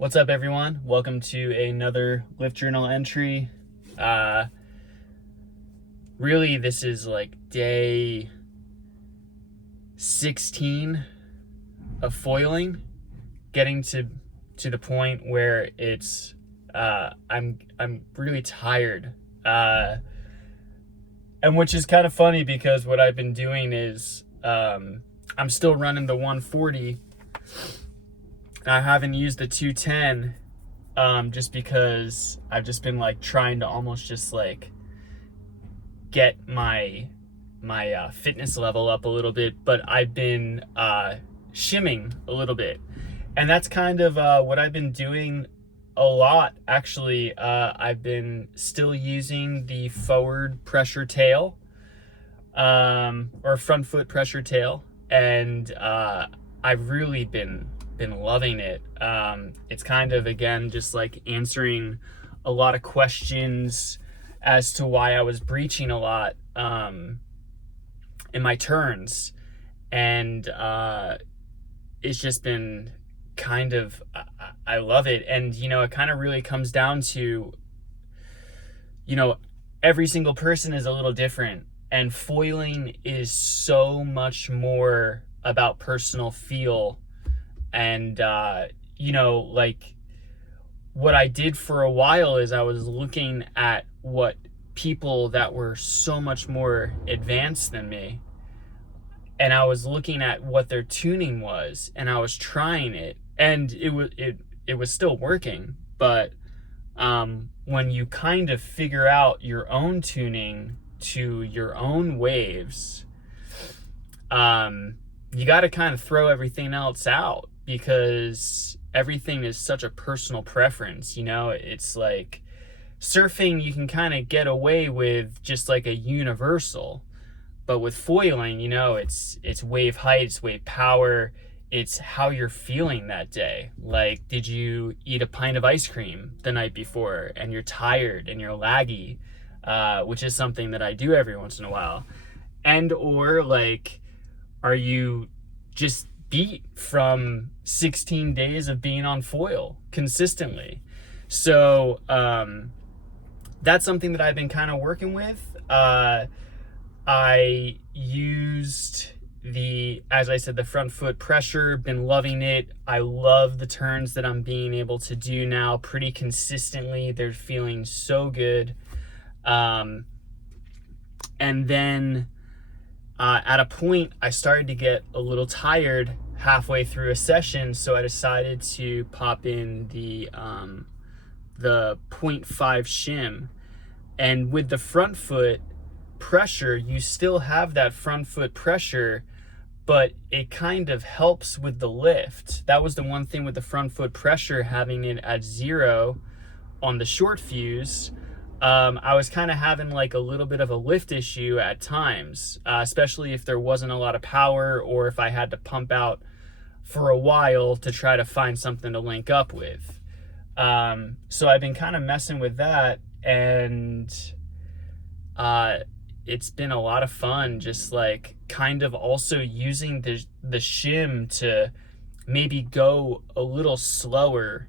What's up, everyone? Welcome to another lift journal entry. Really, this is like day 16 of foiling, getting to the point where it's I'm really tired, and which is kind of funny because what I've been doing is I'm still running the 140. I haven't used the 210 just because I've just been like trying to almost just like get my fitness level up a little bit, but I've been shimming a little bit, and that's kind of what I've been doing a lot actually. I've been still using the forward pressure tail or front foot pressure tail, and I've really been loving it. It's kind of, again, just like answering a lot of questions as to why I was breaching a lot in my turns, and it's just been kind of, I love it. And it kind of really comes down to, every single person is a little different, and foiling is so much more about personal feel. And like what I did for a while is I was looking at what people that were so much more advanced than me, and I was looking at what their tuning was, and I was trying it, and it was still working. But when you kind of figure out your own tuning to your own waves, you got to kind of throw everything else out, because everything is such a personal preference. It's like surfing, you can kind of get away with just like a universal, but with foiling, it's wave height, it's wave power, it's how you're feeling that day. Like, did you eat a pint of ice cream the night before and you're tired and you're laggy, which is something that I do every once in a while, and or like, are you just beat from 16 days of being on foil consistently? So that's something that I've been kind of working with. I used as I said, the front foot pressure, been loving it. I love the turns that I'm being able to do now pretty consistently. They're feeling so good. And then at a point, I started to get a little tired halfway through a session, so I decided to pop in the 0.5 shim. And with the front foot pressure, you still have that front foot pressure, but it kind of helps with the lift. That was the one thing with the front foot pressure, having it at 0 on the short fuse. I was kind of having like a little bit of a lift issue at times, especially if there wasn't a lot of power, or if I had to pump out for a while to try to find something to link up with. So I've been kind of messing with that, and it's been a lot of fun, just like kind of also using the shim to maybe go a little slower,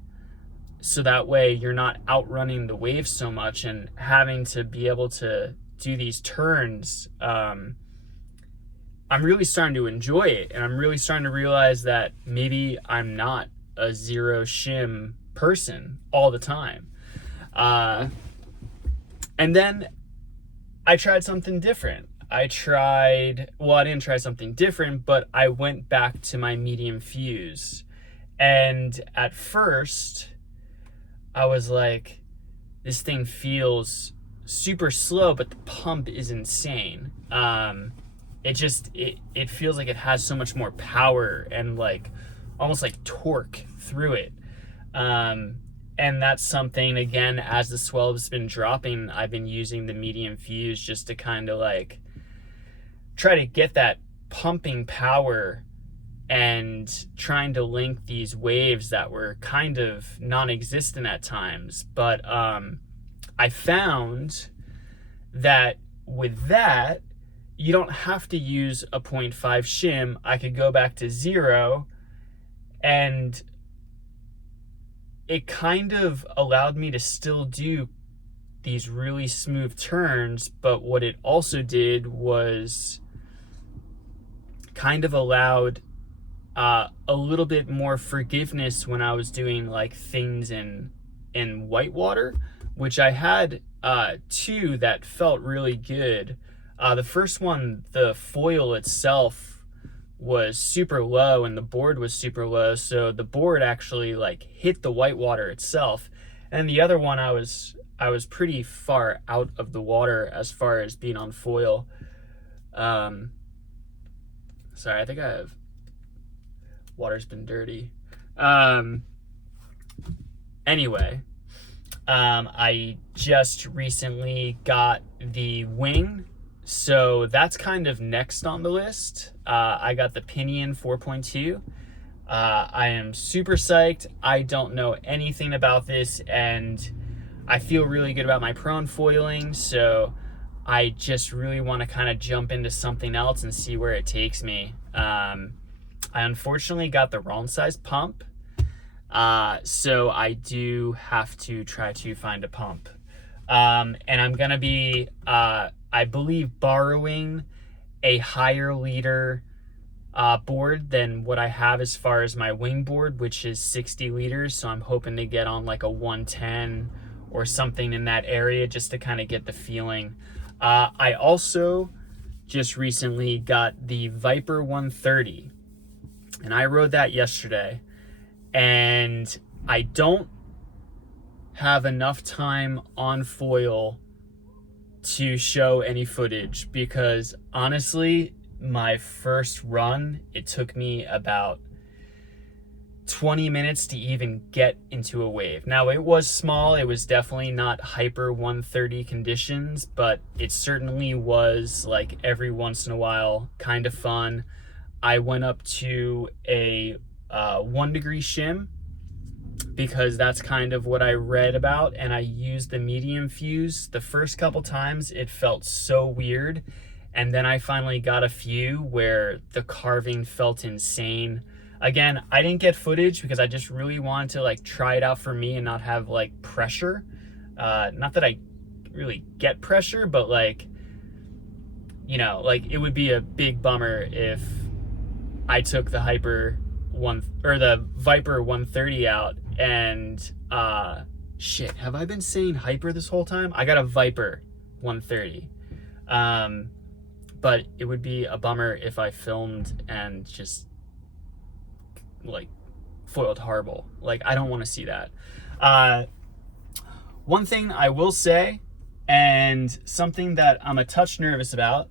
so that way you're not outrunning the wave so much and having to be able to do these turns. I'm really starting to enjoy it, and I'm really starting to realize that maybe I'm not a 0 shim person all the time. And then I tried something different. I didn't try something different, but I went back to my medium fuse. And at first, I was like, this thing feels super slow, but the pump is insane. It feels like it has so much more power and like almost like torque through it. And that's something, again, as the swell has been dropping, I've been using the medium fuse just to kind of like try to get that pumping power and trying to link these waves that were kind of non-existent at times. But I found that with that, you don't have to use a 0.5 shim. I could go back to 0, and it kind of allowed me to still do these really smooth turns, but what it also did was kind of allowed a little bit more forgiveness when I was doing like things in whitewater, which I had two that felt really good. The first one, the foil itself was super low and the board was super low, so the board actually like hit the whitewater itself. And the other one, I was pretty far out of the water as far as being on foil. Sorry, I think I have, water's been dirty. Anyway, I just recently got the wing, so that's kind of next on the list. I got the Pinion 4.2. I am super psyched. I don't know anything about this, and I feel really good about my prone foiling, so I just really want to kind of jump into something else and see where it takes me. I unfortunately got the wrong size pump, so I do have to try to find a pump. And I'm going to be, I believe, borrowing a higher leader board than what I have as far as my wing board, which is 60 liters. So I'm hoping to get on like a 110 or something in that area just to kind of get the feeling. I also just recently got the Vyper 130, and I rode that yesterday, and I don't have enough time on foil to show any footage because honestly, my first run, it took me about 20 minutes to even get into a wave. Now, it was small. It was definitely not hyper 130 conditions, but it certainly was like every once in a while kind of fun. I went up to a 1 degree shim because that's kind of what I read about, and I used the medium fuse. The first couple times it felt so weird, and then I finally got a few where the carving felt insane. Again, I didn't get footage because I just really wanted to like try it out for me and not have like pressure. Not that I really get pressure, but like, you know, like it would be a big bummer if I took the Vyper 130 out and shit, have I been saying hyper this whole time? I got a Vyper 130. But it would be a bummer if I filmed and just like foiled horrible. Like, I don't want to see that. One thing I will say, and something that I'm a touch nervous about,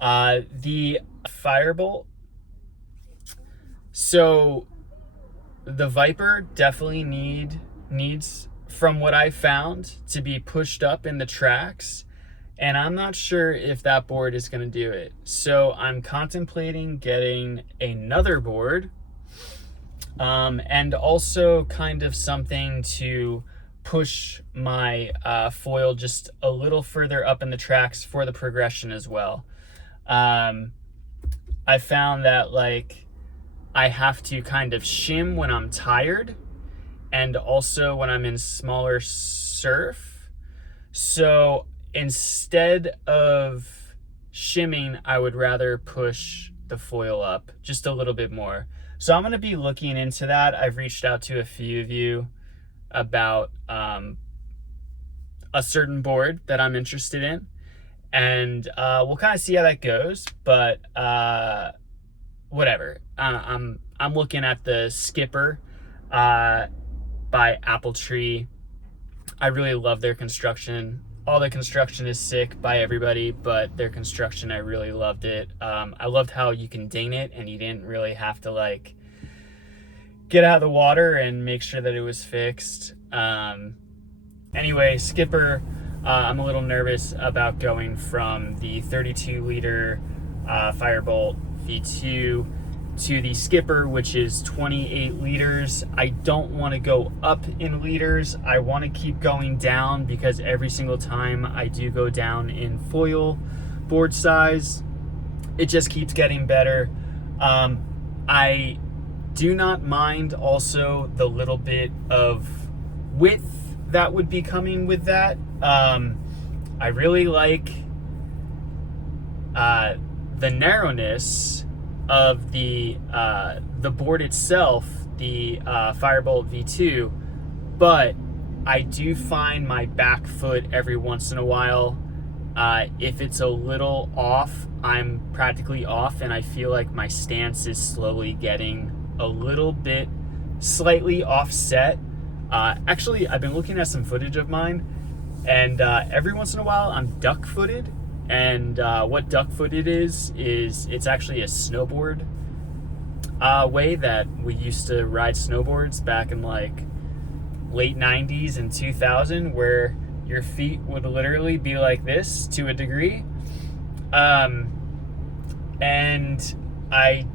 the Firebolt. So the Vyper definitely needs, from what I found, to be pushed up in the tracks, and I'm not sure if that board is going to do it. So I'm contemplating getting another board, and also kind of something to push my foil just a little further up in the tracks for the progression as well. I found that like I have to kind of shim when I'm tired and also when I'm in smaller surf. So instead of shimming, I would rather push the foil up just a little bit more. So I'm going to be looking into that. I've reached out to a few of you about a certain board that I'm interested in, and we'll kind of see how that goes. But whatever. I'm looking at the Skipper by Apple Tree. I really love their construction. All the construction is sick by everybody, but their construction, I really loved it. I loved how you can ding it and you didn't really have to like get out of the water and make sure that it was fixed. Anyway, Skipper, I'm a little nervous about going from the 32 liter Firebolt V2 to the Skipper, which is 28 liters. I don't want to go up in liters. I want to keep going down because every single time I do go down in foil board size, it just keeps getting better. I do not mind also the little bit of width that would be coming with that. I really like the narrowness of the board itself, the Firebolt V2, but I do find my back foot every once in a while, if it's a little off, I'm practically off, and I feel like my stance is slowly getting a little bit slightly offset. Actually, I've been looking at some footage of mine, and every once in a while I'm duck-footed, and what duck-footed is it's actually a snowboard way that we used to ride snowboards back in like late 90s and 2000, where your feet would literally be like this to a degree. And I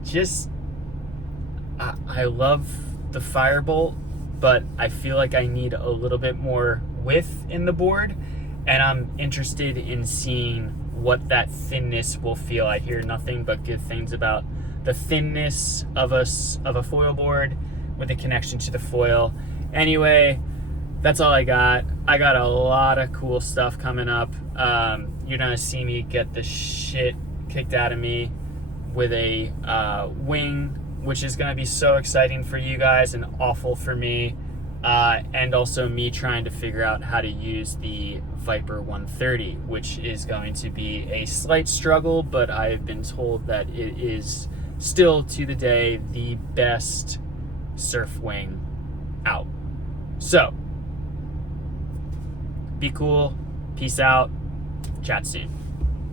love the Firebolt, but I feel like I need a little bit more width in the board, and I'm interested in seeing what that thinness will feel. I hear nothing but good things about the thinness of a foil board with a connection to the foil. Anyway, that's all I got. I got a lot of cool stuff coming up. You're gonna see me get the shit kicked out of me with a wing, which is gonna be so exciting for you guys and awful for me. And also me trying to figure out how to use the Vyper 130, which is going to be a slight struggle, but I've been told that it is still to the day the best surf wing out. So, be cool, peace out, chat soon.